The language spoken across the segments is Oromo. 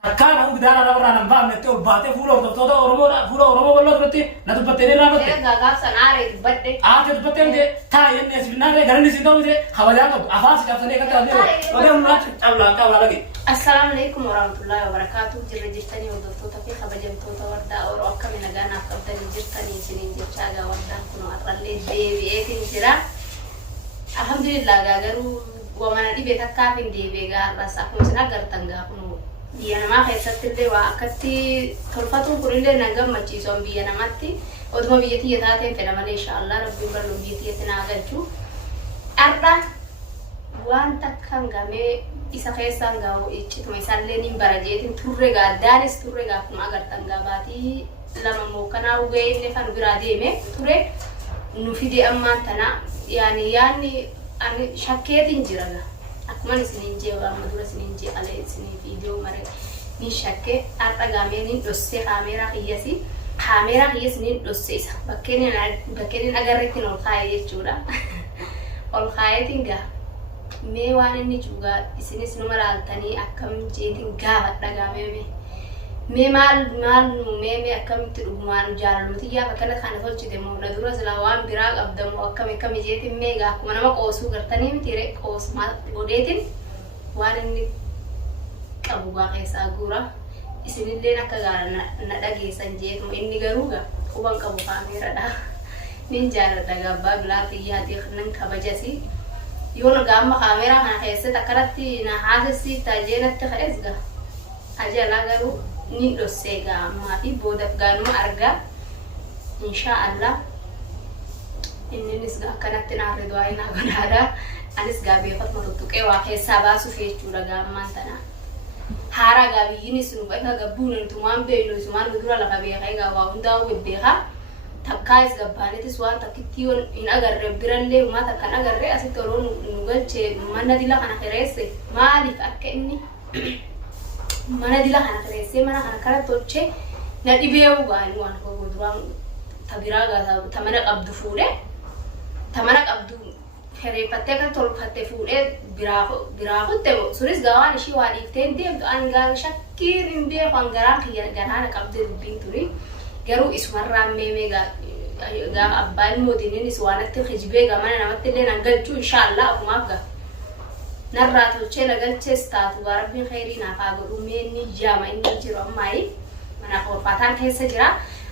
Akkaan aku bidaara labarraa nan baafne ta'u baatee fuula hordoftoota Oromoo bal'oo duratti na dubbattee irraa batte. Gaafsan aaree dubbadde. Aartee dubbattee miti taa'ee inni asii naannoo garanni siin ta'u miti kabajaa qabu afaan si cabsanii akka ta'an odee hundaatti cablaan lagi. Assalamu alaikum warahmatullahi wabarakatuh. Jirra jirtanii hordoftoota fi kabajamtoota wardaa Oroo akkami nagaanaaf qabdanii jirtanii isiniin jechaa wardaan kun har'allee deebi'eetiin jira. Alhamdulillah garuu wamana dhibee takkaaf hin deebi'e gaarras akkuma isin agartan gaa kun biyya namaa keessatti illee waa akkatti tolfatuun kun illee nan gammachiisu biyya namaatti oduma biyya tiyya taateen fedha malee inshaallah rabbiin bal'oo biyya tiyyatti naa galchu. Har'a waan takkaan gamee isa keessaan gaa'u iccituma isaallee niin barajeetiin turre gaaddaanis turre gaafuma agartan gaabaatii lama moo kanaa ugee illee kan biraa deeme ture nu fide ammaan tana yaani ani shakkeetiin jira akkuma isiniin jee amma dura isiniin jee alee isinii viidiyoo mare ni shakke har'a gaamee niin dhossee kaameeraa kiyyas niin dhossee isa bakkeen agarreetiin ol kaayee jechuudha ol kaayeetiin gaa mee waan inni juga isinis numa laaltanii akkam jeetiin gaafadha gaamee mee maal mee akkamitti dhugumaan jaalalluti yaa bakkana kana tolchite moo na dura sila waan biraa qabdamoo akkam jeetiin mee gaa akkuma nama qoosuu gartanii miti ree qoosuma godheetiin waan inni qabu gaa keessaa guura isinilleen akka gaara na dhageessan jeetuma inni garuu gaa quban qabu kaameeradha nin jaaladha gabbaa bilaa fiyyaatii nan kabajasi yoon gamma kamera kana keessatti akkanatti na haasisi taajeenatti ka'esga ajala garuu ni dhossee gamma fi boodaf gaanuma argaa inshaallah innis akkanatti na ridu ayina gonaada anis gaabeefat matuqee waa keessaa baasuuf jechuudha gammaan tana haara gaabiyyinis nu bakka gabbuun intumaan beeynu isumaan dura lafa beekaa gaawaa hundaa webbeekaa takkaayis gabbaanetis waan takkittiyoon hin agarre birallee uummata kan agarre asitti oloon nu galchee mana dila kana kireesse maaliif akka inni mana dila kana kireessee mana kana kara tolchee na dhibeewu gaani waan koo duraan tabiraa gaata tamana qabdu fuudhee tamana qabdu hereeffattee kan tolfattee fuudhee biraa kutte sunis gaawaan ishii waa dhiifteen deemtu ani gaa shakkiin hin beeku an garaan kiyya garaana qabdee dubbiin turi garuu isumarraan meemee gaa abbaan mootiinis waanatti hijibee gamana namatti illee nan galchuu inshaallah akumaaf gaa narraa tolchee na galchees taatu gaa rabbiin khayrii naaf haa godhu mee inni jaama inni jiru ammaayi mana korfaataan keessa jira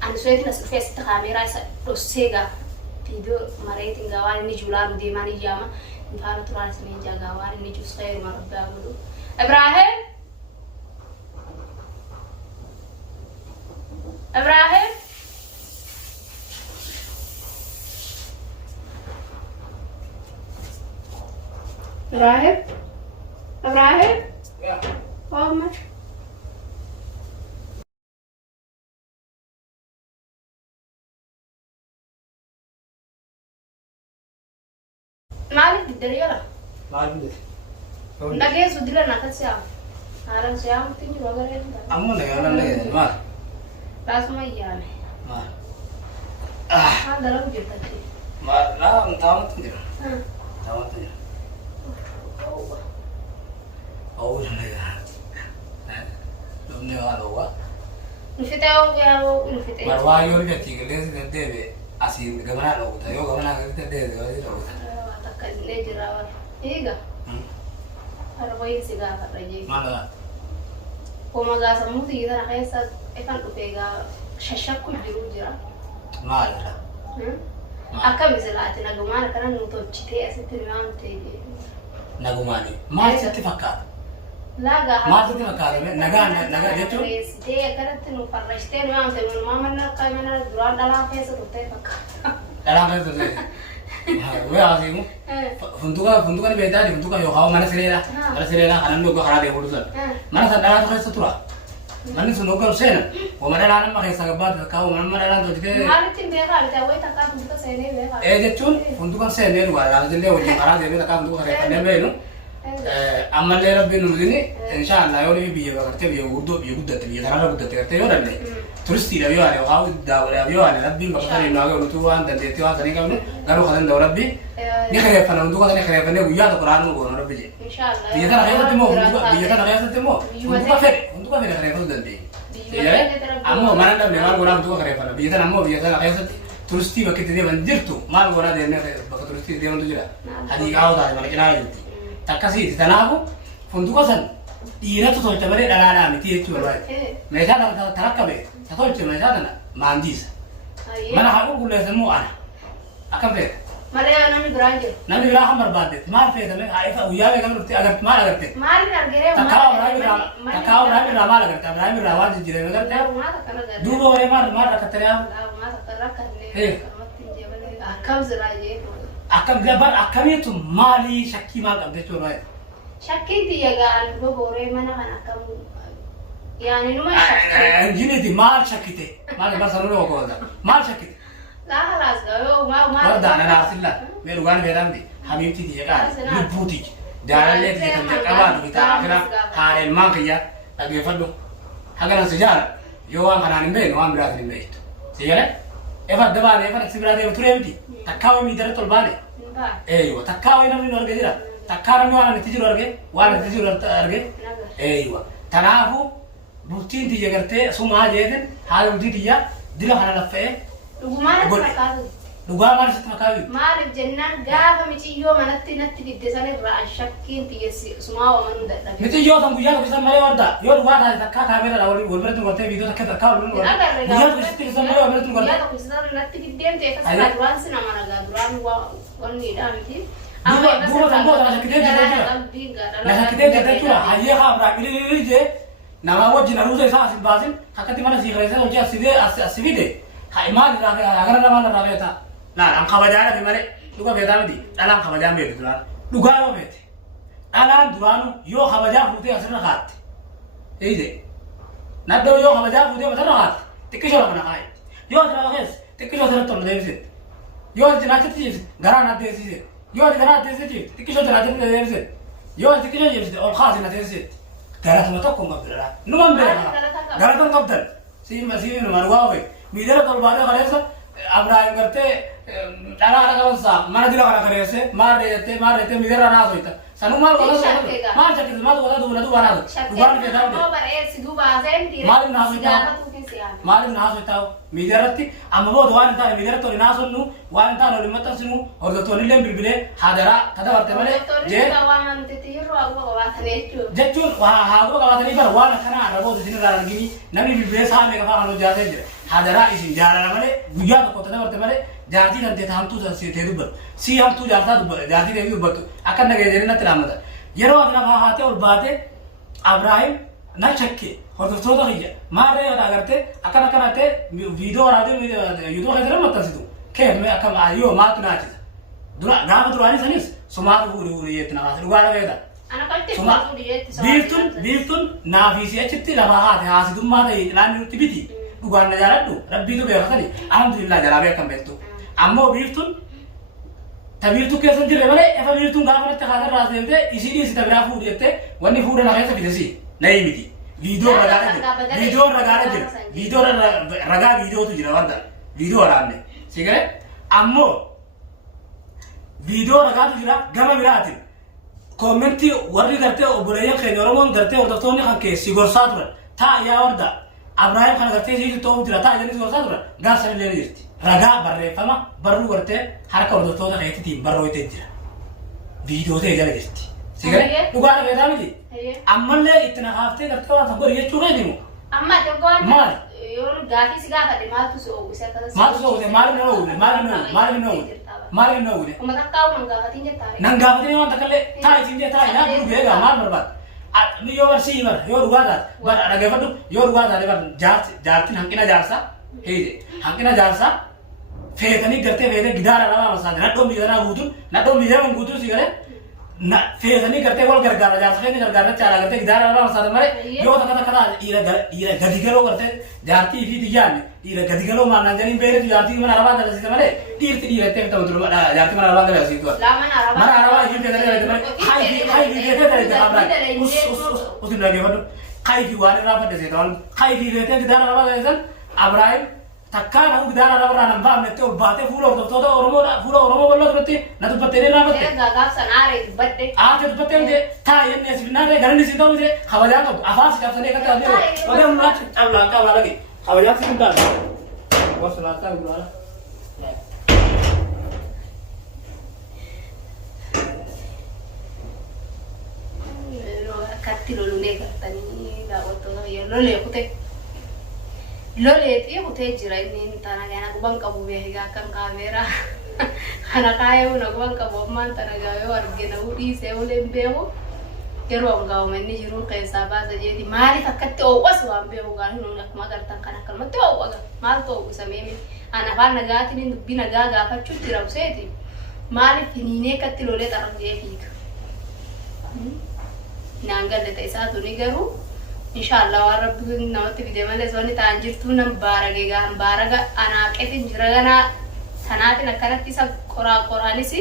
ani suyeetiin as dhufee asitti kaameeraa isa dhossee gaa viidiyoo mareetiin gaa waan inni juulaa nu deemaan iyyaama infaana turaan isiniin jaa gaa waan inni jus khayruma rabbi haa godhu Ibrahim Ibrahim? Ya. Oh, mas. Malik dari ya lah. Maalum deh. Nage sudila nakat siya. Alam siya mo tinyo agar yan. Amo na yan lagi mal. Langsung aja nih. Mal. Dalam juta sih. Mal, ang tawag tuh. Tawag tuh. Oh, na yan. Lumne wa. Nufiteo gao nufiteo. Marwayo rin tigil din debe. Asin gamana lo tayo gamana ka debe lo. Takkan ne jirawa. Iga. Arabayin siga raje. Mana? Koma ga samu tiga na kaya sa ekan upega shashakku jiru jira. Mala. Akka misalati na gumana kana nuto chite asitti mante. Nagumani. Mal sitti fakkaata. Laga Maal sitti fakkaata? Nagaa jechuun? Dee kanatti nu farrashtee nu amte nu mamana kamana duraan dhalaa keessa turtee fakkaata. Dhalaa keessa turtee. Wee haasimu. Funtuka ni beektaa funtuka yookaan mana sireedha kanan dhuguu karaa deemuu dhusan. Mana san dhalaa keessa tura. Manni sun hogganuu seena. Wama dhalaa nama keessa gabbaatu kaa'u mana dhalaa tolchitee. Maalitti beekaa bitee wayii takkaa funtuka seenee beekaa. Jechuun funtuka seenee dhugaa laaltillee wajjin karaa deemee takkaa funtuka reeffannee beenu. Ammallee rabbiin nu dini inshaallah yoo biyya bakartee biyya guddatte biyya kanarra guddatte gartee yoo danne turistiidha yoo ani yookaan daawwadhaaf yoo ani rabbiin bakka sanii naa gahu nuti waan dandeettii waan sanii qabnu garuu kan danda'u rabbi ni kireeffana hunduka sana kireeffannee guyyaa tokko raanuu goonu rabbi jee biyya kana keessatti immoo hunduka fedhe dandeenye. Ammoo mana dhabne maal goonaa mutuuqa kareeffana. Biyya tana ammoo biyya tana keessatti turistii bakka itti deeman jirtu maal goonaa deemnee bakka turistii deemantu jira. Hadiiqaa taate mana cinaa jirti. Takkasiiti tanaafu funduqa san dhiiratu tolcha malee dhalaadhaa miti jechuudha baay'ee. Meeshaa kana tarakkabe ta tolche meeshaa kana maandiisa. Mana haa qulqulleessan immoo ana. Akkam feeta. Malee namni biraan jiru. Namni biraa kan barbaaddetti maal feetame guyyaa beekamu dhufte agarti maal agarte. Maal argee Takkaa Ibraahim irraa maal agarte Ibraahim irraa waan jijjiirame agarte. Duuba waree maal rakkattanii haa. Akkam gabar akkamiitu maalii shakkii maal qabde jechuudha baay'ee. Shakkiin xiyyagaan bobooree mana kan akkam yaani numa shakkii. Injiniiti maal shakkite maal barsanuu dhoo koolta maal shakkite. Laa halaas ga'oo maal. Warda ana naasilla mee dhugaan beekamte habiibti xiyyagaan lubbuuti jaalallee xiyyaatan jalqabaa bitaa akira haadheen maan kiyya dhageeffadhu haganan si jaala yoo waan kanaan hin beekne waan biraatiin hin beektu. Si galee efa adda baane efa si biraa deemu turee miti takkaa wayii miidhara tol baane. Eeywa takkaa wayii namni nu arge jira. Takkaa namni waan itti jiru arge waan itti jiru arge. Eeywa tanaafu bultiin xiyya gartee sumaa jeetin haala bultii xiyya dila kana laffa'ee. Dhugumaan itti fakkaatu. Dhugaa maal sitti fakkaatu? Maaliif jennaan gaafa mixiyyoo manatti natti fidde san irraa shakkiin xiyyeessi sumaa waamanuu dadhabe. Mixiyyoo san guyyaa tokkisan malee warda yoo dhugaa taate takkaa kaameeradha wal biratti nu gartee viidiyoo takkaa wal biratti nu gartee. Guyyaa tokkisan malee wal biratti nu gartee. Guyyaa tokkisan natti fiddeen ta'e fassara duraan si nama nagaa duraan wanniidhaa miti. Duuba san booda na shakkitee jirta jechuudha. Na shakkitee jirta jechuudha. Hayyee kaabraa qilii jee namaa wajjin aruusa isaa asin baasin akkatti mana siireessee hojii asi fide. Hai maal agar nama nama beta, nah am kabajaan fi malee dhuga beekaa miti dhalaan kabajaan beeku duraan dhugaa yoo beete dhalaan duraanu yoo kabajaa fuutee asirra kaatte eeyde naddoo yoo kabajaa fuutee asirra kaatte xiqqishoo lafa na kaaye yoo asirra keessa xiqqishoo asirratti ol deebisee yoo asirratti naachatti jeebise garaa na deebisee yoo asirratti garaa deebisee xiqqishoo naachatti deebisee yoo asirratti xiqqishoo deebisee ol kaasi na deebisee garatuma tokko hin qabdudha numan beekaa garatuma qabdan siin maruwaa ofe miidhara tolbaatee kaleessa Ibraahim gartee dhalaa dhaqabansaa mana dila kana kaleesse maal reettee miidhara naasoita sanuu maal qotaa maal shakkise maal qotaa duubaa naaso dhugaan beekamte maalin naasoitaa miidharatti amma booda waan hin taane miidharatti oli naasonnu waan hin taane oli maxxansinu hordoftoonni illee bilbilee haadaraa kadabarte malee jechuun haa quba qabaatanii bara waan akkanaa arraboota isin irraa argini namni bilbilee saamee qafaa kan hojjaatee jira haadaraa isin jaalala malee guyyaa tokko kadabarte malee jaartii kan teeta hamtuu seetee dubbatu sii hamtuu jaartaa dubbatu jaartii deebii dubbattu akka nageejerin natti dhaammata yeroo ati lafaa haatee ol baatee Ibraahim na shakke hordoftoota kiyya maarree yoo agartee akkana ta'e viidiyoo waraabee yuutuub keessatti maxxansitu keef akkam yoo maatu naachisa gaafa duraanii sanis sumaatu fuudhee namaas dhugaa dhabeeta. Biiftuun naafiisii achitti lafaa haate haasidummaa ta'e naanni nutti biti dhugaan na jaaladhu rabbiitu beekatani alhamdulillah jalaa beekan beektu ammoo biiftuun tabiirtuu keessa jirre malee efa biiftuun gaafa natti haatarraa seentee isii dhiisita biraa fuudhettee wanni fuudhe na keessa fidesi na himiti. Video ragaadha jira video ragaa videotu jira warda video waraanne sigare ammoo video ragaatu jira gama biraatiin koomenti warri gartee obboleeyyan keenya Oromoon gartee hordoftoonni kan keessi gorsaa turan taa yaa warda Ibraahim kana gartee siiti ta'uu jira taa jedhanii gorsaa turan gaafsan illee jirti ragaa barreeffama barruu gartee harka hordoftoota keetiitiin barrooytee jira video ta'e jala jirti sigare dhugaa dhabeetaa miti. Ammallee itti naqaaftee gartee waan tokko jechuu keetimu. Amma tokkoon yoo gaafii si gaafate maaltu si oowwise akkasumas. Maaltu si oowwise maaliif na oowwine. Kuma takkaa'u nan gaafatiin jettaare. Nan gaafatee waan takkallee taa'e siin jee taa'e naa duru beekaa maal barbaada. Yoo barsii bar yoo dhugaa taate bar dhageeffadhu yoo dhugaa taate bar jaartiin hanqina jaarsaa heede hanqina jaarsaa feetanii gartee feetee gidaara lamaa masaate nadhoon biyya tanaa guutuun si galee feetanii gartee wal gargaara jaarsa feetanii gargaara caalaa gartee gidaara lamaa masaate malee yoo takka dhiira gadigaloo gartee jaartii fi biyyaanne dhiira gadigaloo maannaan janiin beeretu jaartii mana arabaa galasiise malee dhiirti dhiira itti fitamu turu jaartii mana arabaa galasiitu mana arabaa isin feetanii galate malee hayi feetee galate Ibraahim usin dhageeffadhu hayi waan irraa fadde seeta waan hayi feetee gidaara arabaa galesan Ibraahim takkaan aku gidara rabra namba mette ol baate fuula hordoftoota Oromoo walloo turatti na dubbattee naamatte. Gaagaaf sanaalee dubbadde. Aate dubbattee mite taa'ee inni asifinaaree garanni si ta'u mite kabajaa qabu afaan si cabsanii akka taa'anii wagee mul'aatti cablaan qabaa lagi kabajaa si hundaan. Gosa laataa gulaala. Akkatti lolulee gartanii daawwattoota yoo lolee kutee. Loleetii kutee jira inni tana gana guban qabu beekaa kan kaameeraa kana kaayee na guban qabu ammaan tana gaayoo argina dhiisee uleen beeku yeroo gaawmanni jiru keessaa baasa jeeti maaliif akkatti oowwas waan beeku gaan hin akkuma agartan kan akkanumatti oowwaga maal ta'u sameemi ana afaan nagaatiin dubbii nagaa gaafachuu jira useeti maaliif hiniinee akkatti lolee xaragee fiiga naan galle ta'e isaatu ni garuu inshallah waan rabbi namatti fide malee soonni ta'an jirtu nan baarage gaan baaraga anaaqeetiin jira ganaa sanaatiin akkanatti isa qoraanis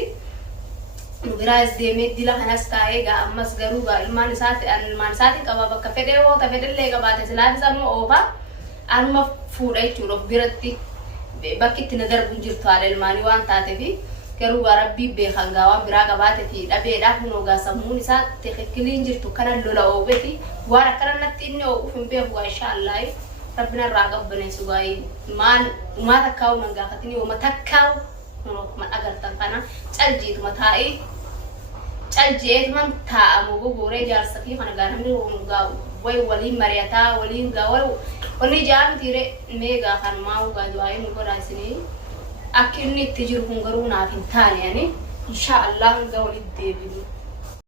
nu biraas deemee dila kanas taa'ee gaa ammas garuu gaa ilmaan isaatiin qaba bakka fedhee hoota fedhellee qabaate silaafis ammoo oofa anuma fuudha jechuudha of biratti bakki itti na darbuun jirtu haala ilmaanii waan taateefi garuu gaa rabbii beekan gaa waan biraa qabaate fi dhabeedhaaf hunoo gaa sammuun isaa teekiliin jirtu kana lola oobeti waan akkana natti inni oofuuf hin beeku gaa inshallah rabbina irraa qabbaneessu gaa maal umaa takkaa'u nan gaafatini uuma takkaa'u hunoo kuma agartan kana caljiituma taa'ee caljeetuma taa'amu gogoree jaarsa fi kana gaa namni gaa way waliin mari'ataa waliin gaa wanni jaamtiire mee gaa kan maa gaa du'aayi nu godhaa isinii akkinni itti jiru kun garuu naaf hin taane ani inshallah ga walitti deebinu